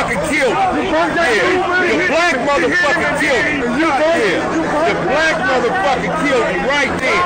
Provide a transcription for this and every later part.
motherfucker killed him. Yeah, the black motherfucker killed him. Yeah, the black motherfucker killed him right there.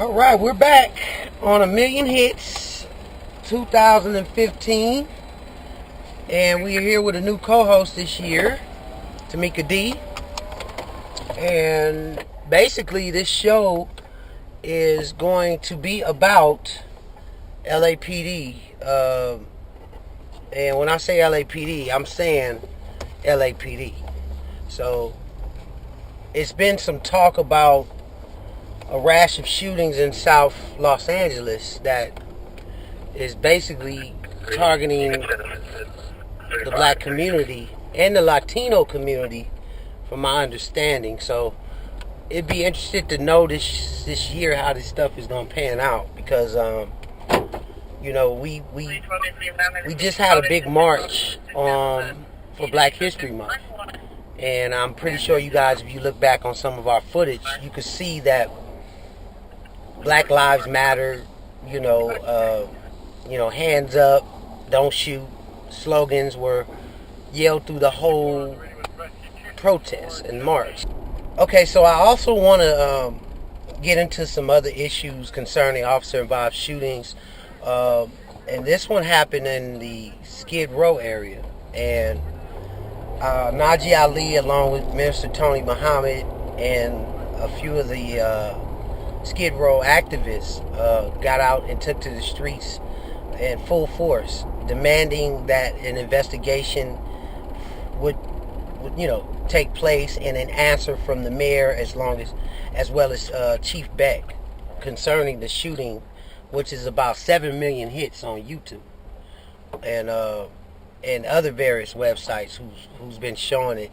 All right, we're back on A Million Hits 2015, and we are here with a new co-host this year, Tamika D. And basically this show is going to be about LAPD. And when I say LAPD, I'm saying LAPD. So it's been some talk about a rash of shootings in South Los Angeles that is basically targeting the black community and the Latino community, from my understanding. So it'd be interesting to know this year how this stuff is gonna pan out, because you know, we just had a big march for Black History Month, and I'm pretty sure you guys, if you look back on some of our footage, you could see that Black Lives Matter, hands up, don't shoot slogans were yelled through the whole protest and march. Okay, so I also want to get into some other issues concerning officer-involved shootings. And this one happened in the Skid Row area. And Najee Ali, along with Minister Tony Muhammad and a few of the Skid Row activists, got out and took to the streets in full force, demanding that an investigation would take place and an answer from the mayor as well as Chief Beck concerning the shooting, which is about 7 million hits on YouTube and other various websites who's been showing it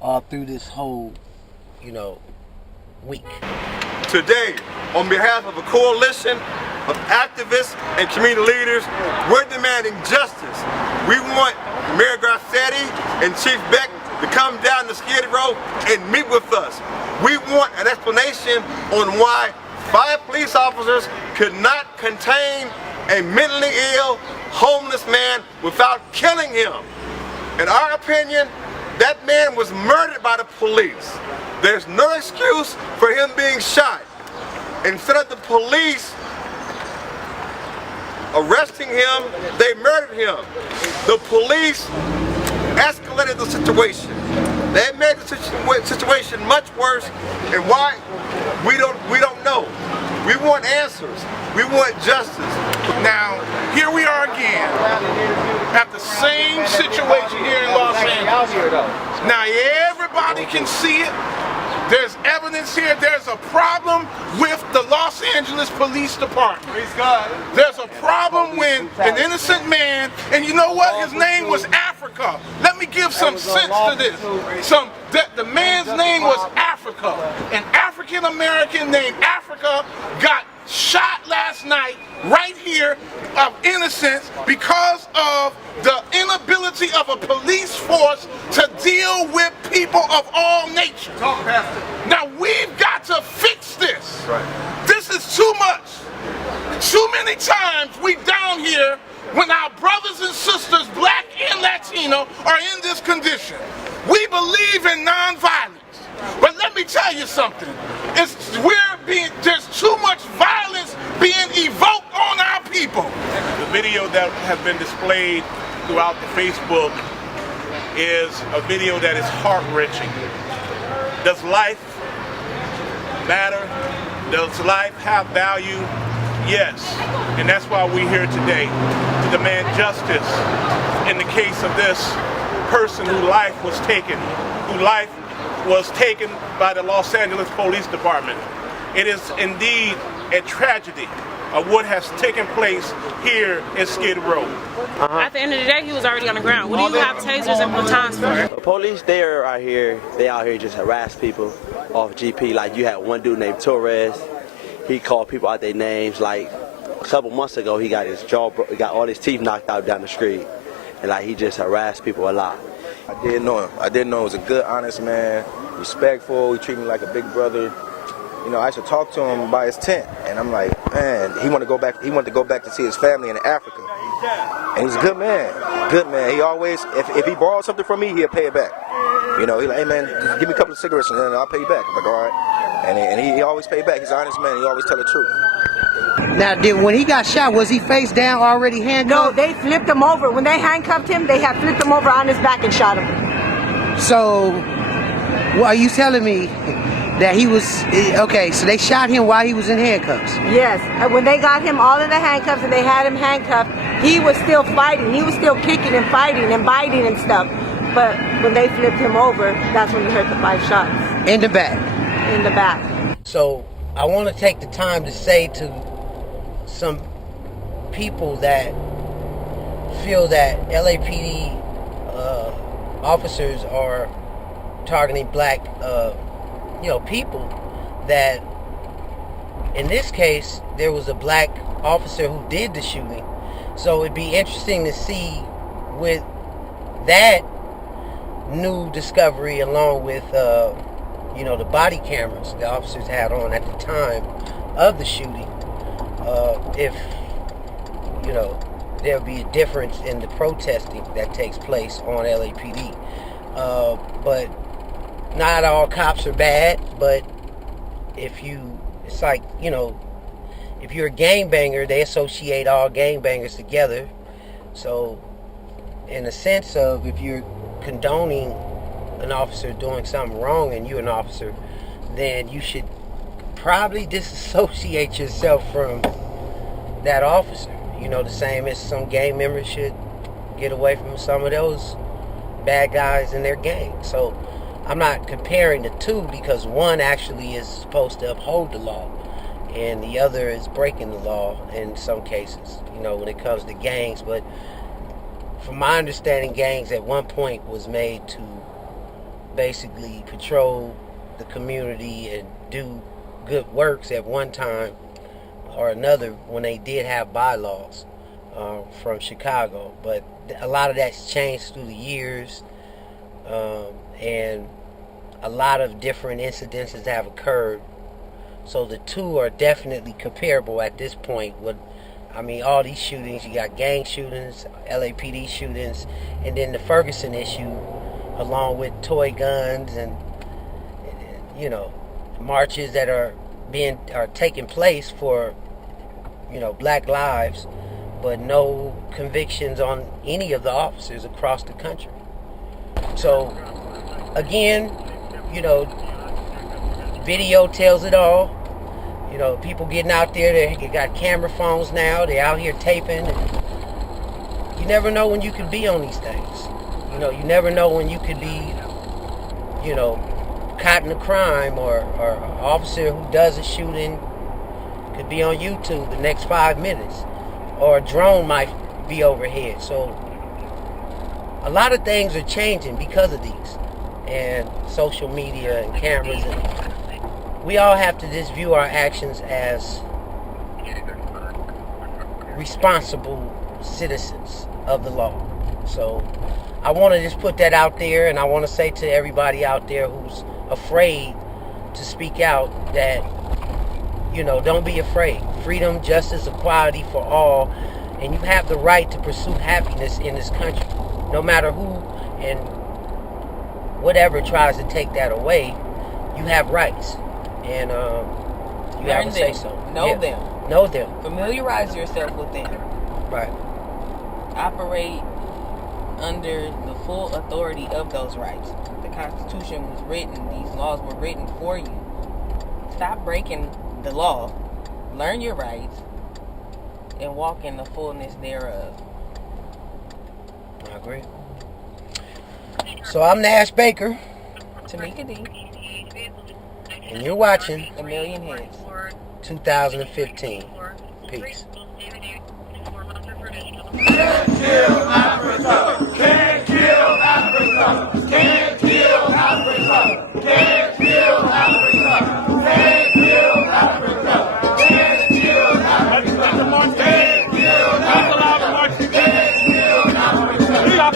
all through this whole week. Today, on behalf of a coalition of activists and community leaders, we're demanding justice. We want Mayor Garcetti and Chief Beck to come down to Skid Row and meet with us. We want an explanation on why 5 police officers could not contain a mentally ill, homeless man without killing him. In our opinion, that man was murdered by the police. There's no excuse for him being shot. Instead of the police arresting him, they murdered him. The police escalated the situation. They made the situation much worse, and why? We don't know. We want answers. We want justice. Now, here we are again at the same situation here in Los Angeles. Now, everybody can see it. There's evidence here. There's a problem with the Los Angeles Police Department. Praise God. There's a problem when an innocent man, and you know what? His name was Africa. Let me give some sense to this. The man's name was Africa. An African American named Africa got shot last night right here of innocence because of the inability of a police force to deal with people of all nature. Talk, Pastor. Now we've got to fix this. Right. This is too much. Too many times we down here when our brothers and sisters, black and Latino, are in this condition. We believe in nonviolence. But let me tell you something. There's too much violence being evoked on our people. The video that has been displayed throughout the Facebook is a video that is heart-wrenching. Does life matter? Does life have value? Yes. And that's why we're here today, to demand justice in the case of this person whose life was taken by the Los Angeles Police Department. It is indeed a tragedy of what has taken place here in Skid Row. At the end of the day, he was already on the ground. What do you have tasers and batons for? The police, they out here just harass people off GP. Like you had one dude named Torres. He called people out their names. Like a couple months ago, he got his jaw, got all his teeth knocked out down the street, and like he just harassed people a lot. I didn't know him. I didn't know he was a good, honest man, respectful. He treated me like a big brother. You know, I used to talk to him by his tent, and I'm like, man, he wanted to go back. He wanted to go back to see his family in Africa, and he's a good man. Good man. He always, if he borrowed something from me, he'll pay it back. You know, he's like, hey man, just give me a couple of cigarettes and then I'll pay you back. I'm like, all right. And he always paid back. He's an honest man. He always tell the truth. Now, when he got shot, was he face down already handcuffed? No, they flipped him over. When they handcuffed him, they had flipped him over on his back and shot him. So, well, are you telling me that he was, okay, so they shot him while he was in handcuffs? Yes, and when they got him all in the handcuffs and they had him handcuffed, he was still fighting. He was still kicking and fighting and biting and stuff. But when they flipped him over, that's when he heard the 5 shots. In the back? In the back. So, I want to take the time to say to some people that feel that LAPD officers are targeting black people, that in this case there was a black officer who did the shooting. So it'd be interesting to see with that new discovery, along with the body cameras the officers had on at the time of the shooting, if there'll be a difference in the protesting that takes place on LAPD. But not all cops are bad, but it's like, you know, if you're a gangbanger, they associate all gangbangers together. So, in the sense of, if you're condoning an officer doing something wrong and you're an officer, then you should probably disassociate yourself from that officer. You know, the same as some gang members should get away from some of those bad guys in their gang. So I'm not comparing the two, because one actually is supposed to uphold the law and the other is breaking the law in some cases, you know, when it comes to gangs. But from my understanding, gangs at one point was made to basically patrol the community and do good works at one time or another when they did have bylaws from Chicago. But a lot of that's changed through the years, and a lot of different incidences have occurred. So the two are definitely comparable at this point. I mean, all these shootings, you got gang shootings, LAPD shootings, and then the Ferguson issue, along with toy guns and you know, marches that are taking place for, you know, black lives, but no convictions on any of the officers across the country. So again, you know, video tells it all. You know, people getting out there, they got camera phones now, they're out here taping. You never know when you could be on these things. You know, you never know when you could be, you know, caught in a crime, or an officer who does a shooting could be on YouTube the next 5 minutes, or a drone might be overhead. So a lot of things are changing because of these, and social media and cameras, and we all have to just view our actions as responsible citizens of the law. So I want to just put that out there, and I want to say to everybody out there who's afraid to speak out that, you know, don't be afraid. Freedom, justice, equality for all, and you have the right to pursue happiness in this country. No matter who and whatever tries to take that away, you have rights, and you have to say so. Know them. Know them. Familiarize yourself with them. Right. Operate under the full authority of those rights. The Constitution was written, these laws were written for you. Stop breaking the law, learn your rights, and walk in the fullness thereof. I agree. So I'm Nash Baker. Tamika D. And you're watching A Million Heads 2015. Peace. Kill Africa!